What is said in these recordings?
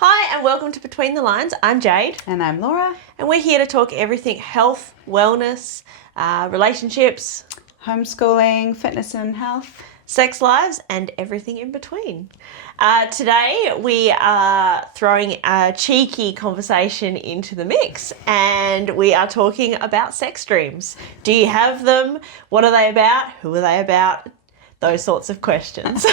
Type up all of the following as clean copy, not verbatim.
Hi and welcome to Between the Lines. I'm Jade. And I'm Laura. And we're here to talk everything health, wellness, relationships, Homeschooling, fitness and health. sex lives, and everything in between. Today we are throwing a cheeky conversation into the mix and we are talking about sex dreams. Do you have them? What are they about? Who are they about? Those sorts of questions.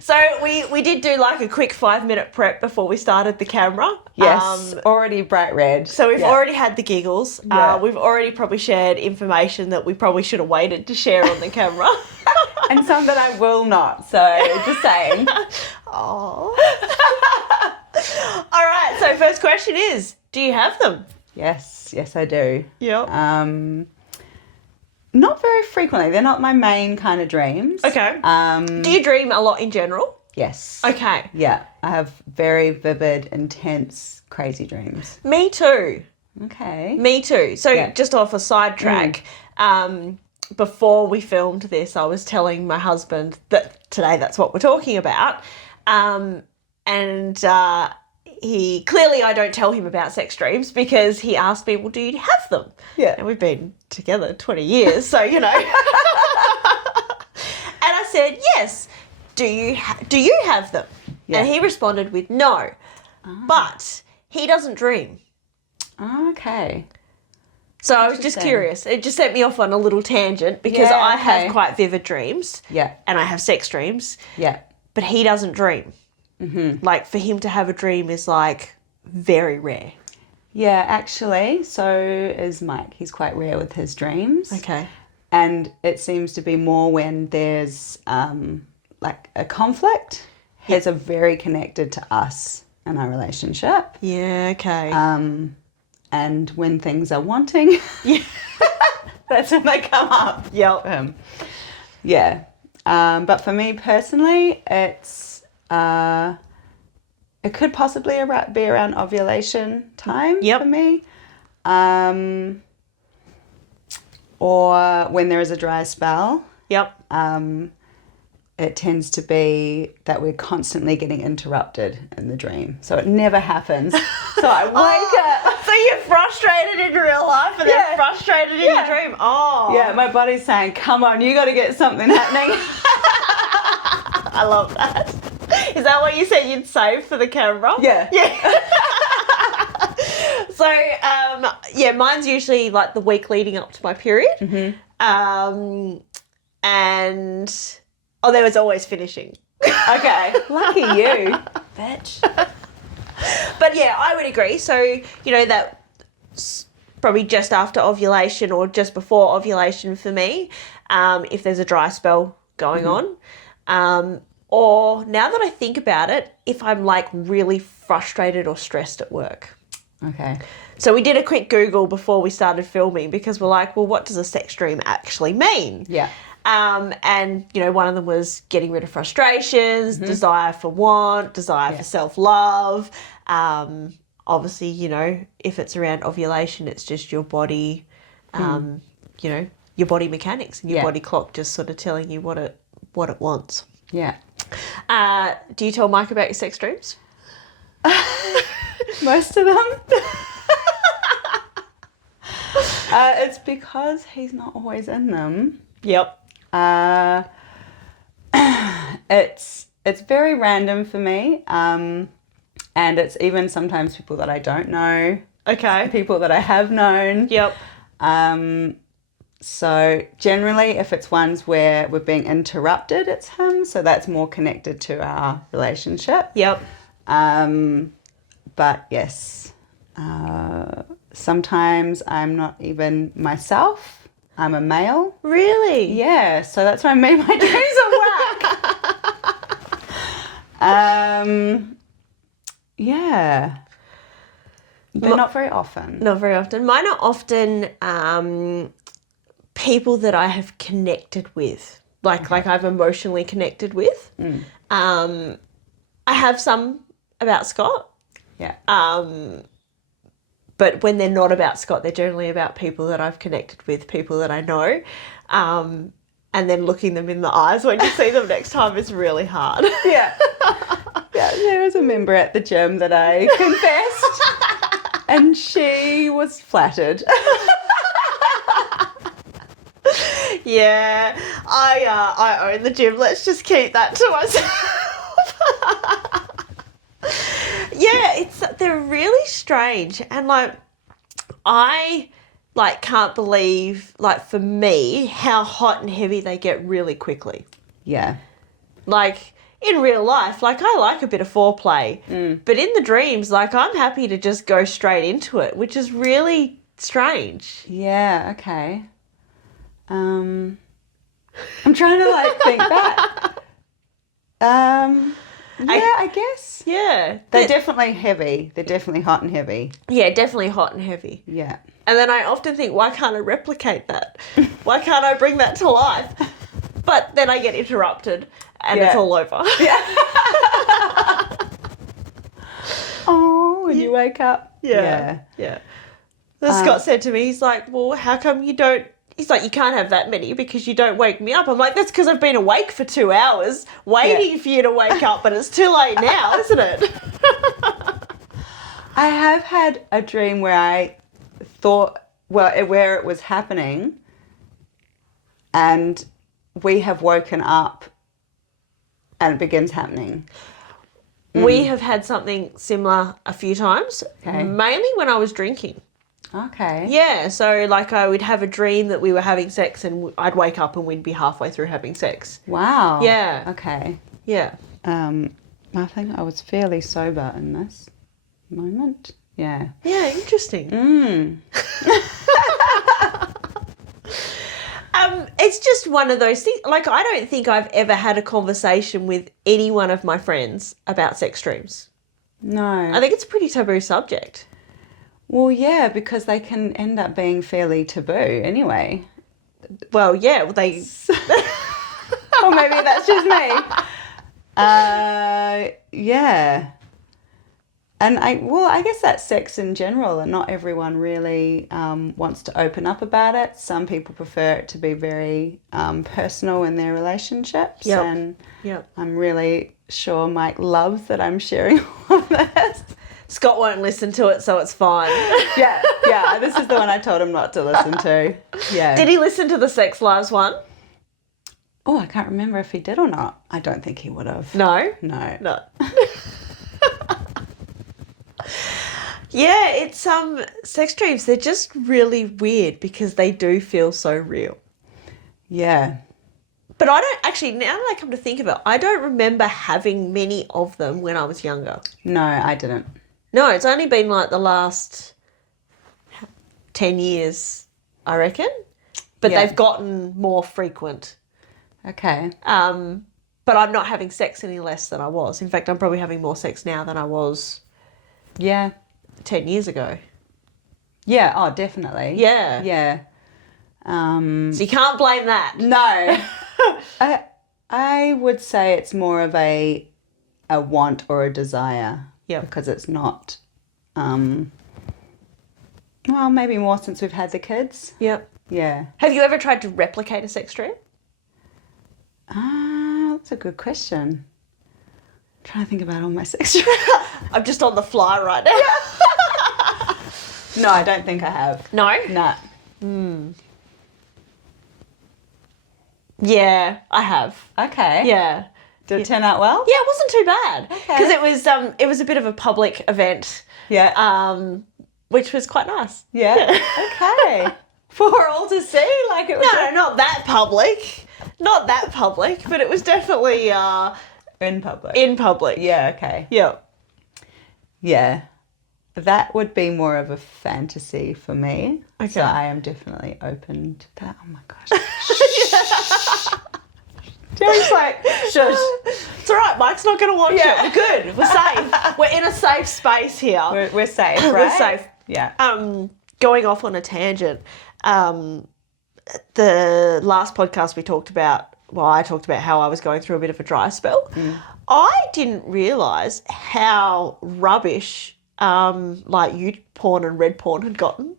So we did do like a quick 5-minute prep before we started the camera. Yes, already bright red. So we've already had the giggles. Yeah. We've already probably shared information that we probably should have waited to share on the camera. And some that I will not, so just saying. Oh. All right, so first question is, do you have them? Yes, I do. Yep. Not very frequently. They're not my main kind of dreams. Okay. Do you dream a lot in general? Yes. Okay. Yeah, I have very vivid, intense, crazy dreams. Me too. Okay. Me too. So Yeah. just off a sidetrack, before we filmed this, I was telling my husband that today that's what we're talking about. He clearly, I don't tell him about sex dreams because he asked me, well, do you have them? Yeah. And we've been together 20 years, so, you know. And I said, yes. Do you have them? Yeah. And he responded with no. But he doesn't dream. Okay. So I was just Interesting. curious. It just set me off on a little tangent because Yeah, I okay. have quite vivid dreams. Yeah. And I have sex dreams. Yeah. But he doesn't dream. Mm-hmm. Like, for him to have a dream is, like, very rare. Yeah, actually, so is Mike. He's quite rare with his dreams. Okay. And it seems to be more when there's like a conflict. His are very connected to us and our relationship. Yeah, okay. And when things are wanting, Yeah. that's when they come up. Yep. Yeah. But for me personally, it's it could possibly be around ovulation time Yep. for me. Or when there is a dry spell. Yep. It tends to be that we're constantly getting interrupted in the dream. So it never happens. So I wake up. So you're frustrated in real life and then frustrated in your dream. Oh. Yeah, my body's saying, come on, you got to get something happening. I love that. Is that what you said you'd save for the camera? Yeah. Yeah. So, mine's usually like the week leading up to my period. Mm-hmm. There was always finishing. Okay, lucky you. Bitch. But yeah, I would agree. So, you know, that's probably just after ovulation or just before ovulation for me, if there's a dry spell going on. Or now that I think about it, if I'm like really frustrated or stressed at work. Okay. So we did a quick Google before we started filming because we're like, well, what does a sex dream actually mean? Yeah. And, you know, one of them was getting rid of frustrations, desire for want, desire for self-love. Obviously, you know, if it's around ovulation, it's just your body, you know, your body mechanics and your body clock just sort of telling you what it wants. Yeah. Do you tell Mike about your sex dreams? Most of them. It's because he's not always in them. Yep. It's very random for me. And it's even sometimes people that I don't know. Okay. People that I have known. Yep. So generally, if it's ones where we're being interrupted, it's him. So that's more connected to our relationship. Yep. But yes, sometimes I'm not even myself. I'm a male. Really? Yeah, so that's why I made my dreams are whack. Yeah. But not very often. Not very often. Mine are often people that I have connected with, like I've emotionally connected with. I have some about Scott. Yeah. But when they're not about Scott, they're generally about people that I've connected with, people that I know. And then looking them in the eyes when you see them next time is really hard. Yeah. Yeah, there was a member at the gym that I confessed, and she was flattered. Yeah, I own the gym. Let's just keep that to myself. Yeah, they're really strange, and like I can't believe, like, for me, how hot and heavy they get really quickly. Yeah. Like, in real life, like, I like a bit of foreplay, but in the dreams, like, I'm happy to just go straight into it, which is really strange. Yeah, okay. I'm trying to, like, think back. Yeah, I guess. Yeah. They're definitely heavy. They're definitely hot and heavy. Yeah, definitely hot and heavy. Yeah. And then I often think, why can't I replicate that? Why can't I bring that to life? But then I get interrupted and it's all over. Yeah. Oh, when you wake up. Yeah. Scott said to me, he's like, well, how come you don't... He's like, you can't have that many because you don't wake me up. I'm like, that's because I've been awake for 2 hours waiting for you to wake up, but it's too late now, isn't it? I have had a dream where I thought, well, where it was happening, and we have woken up and it begins happening. We have had something similar a few times, mainly when I was drinking. Okay. Yeah, so like I would have a dream that we were having sex and I'd wake up and we'd be halfway through having sex. Wow. Yeah. Okay. Yeah. I think I was fairly sober in this moment. Yeah. Yeah, interesting. It's just one of those things. Like, I don't think I've ever had a conversation with any one of my friends about sex dreams. No. I think it's a pretty taboo subject. Well, yeah, because they can end up being fairly taboo anyway. Well, yeah, Or maybe that's just me. Yeah. And I guess that's sex in general, and not everyone really wants to open up about it. Some people prefer it to be very personal in their relationships. Yep. And Yep. I'm really sure Mike loves that I'm sharing all of this. Scott won't listen to it, so it's fine. Yeah. This is the one I told him not to listen to. Yeah. Did he listen to the Sex Lives one? Oh, I can't remember if he did or not. I don't think he would have. No? No. No. Yeah, it's sex dreams, they're just really weird because they do feel so real. Yeah. But I don't actually, now that I come to think of it, I don't remember having many of them when I was younger. No, I didn't. No, it's only been like the last 10 years, I reckon. But they've gotten more frequent. Okay. But I'm not having sex any less than I was. In fact, I'm probably having more sex now than I was 10 years ago. Yeah, oh, definitely. Yeah. Yeah. So you can't blame that. No. I would say it's more of a want or a desire. Yeah. Because it's not, well, maybe more since we've had the kids. Yep. Yeah. Have you ever tried to replicate a sex dream? That's a good question. I'm trying to think about all my sex dreams. I'm just on the fly right now. No, I don't think I have. No? Nah. Yeah, I have. Okay. Yeah. Did it turn out well? Yeah, it wasn't too bad. Okay. Because it was a bit of a public event. Yeah. Which was quite nice. Yeah. Okay. For all to see, like it was. No, not that public. Not that public, but it was definitely In public. in public. Yeah. Okay. Yeah. Yeah. That would be more of a fantasy for me. Okay. So I am definitely open to that. Oh my gosh. Joe's like, shush. It's all right. Mike's not going to watch it. We're good. We're safe. We're in a safe space here. We're safe, right? We're safe. Yeah. Going off on a tangent, the last podcast we talked about, well, I talked about how I was going through a bit of a dry spell. I didn't realise how rubbish like youth porn and red porn had gotten.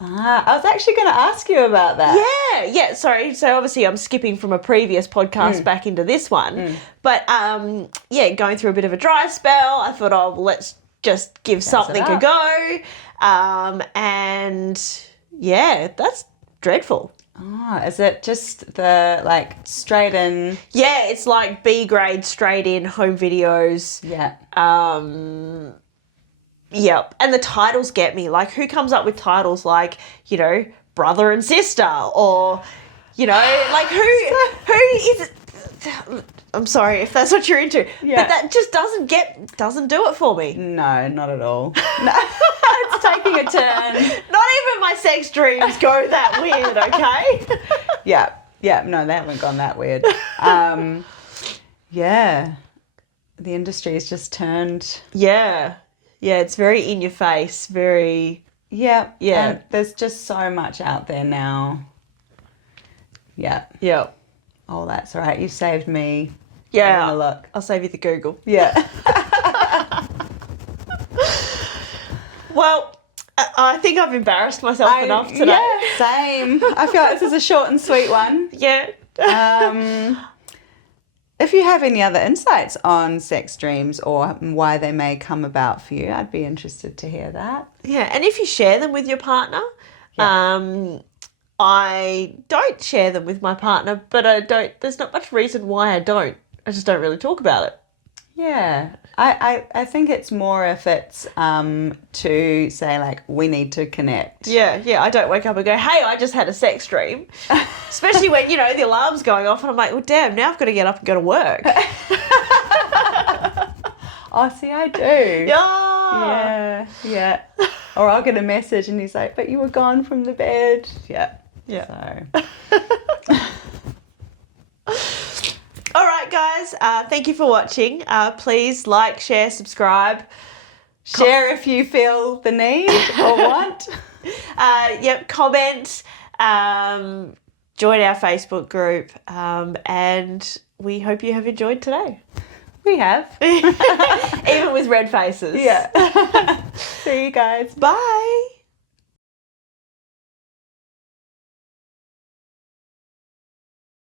I was actually going to ask you about that. Yeah, sorry. So obviously I'm skipping from a previous podcast back into this one. But going through a bit of a dry spell, I thought, oh, well, let's just give something a go. And yeah, that's dreadful. Oh, is it just the like straight in? Yeah, it's like B grade straight in home videos. Yeah. Yep. And the titles get me. Like, who comes up with titles like, you know, brother and sister, or, you know, like who is it? I'm sorry if that's what you're into. Yeah. But that just doesn't do it for me. No, not at all. No, it's taking a turn. Not even my sex dreams go that weird, okay? Yeah, no, they haven't gone that weird. Yeah. The industry has just turned. Yeah, it's very in your face, very... Yeah. Yeah. And there's just so much out there now. Yeah. Yeah. Oh, that's all right. You saved me. Yeah. Having a look. I'll save you the Google. Yeah. Well, I think I've embarrassed myself enough today. Yeah, same. I feel like this is a short and sweet one. Yeah. If you have any other insights on sex dreams or why they may come about for you, I'd be interested to hear that. Yeah, and if you share them with your partner, I don't share them with my partner, but there's not much reason why I don't. I just don't really talk about it. Yeah. I think it's more if it's to say, like, we need to connect. Yeah, I don't wake up and go, hey, I just had a sex dream. Especially when, you know, the alarm's going off and I'm like, well, damn, now I've got to get up and go to work. Oh, see, I do. Yeah. Yeah. Or I'll get a message and he's like, but you were gone from the bed. Yeah. So. All right, guys. Thank you for watching. Please like, share, subscribe. Share if you feel the need or want. Comment. Join our Facebook group. And we hope you have enjoyed today. We have. Even with red faces. Yeah. See you guys. Bye.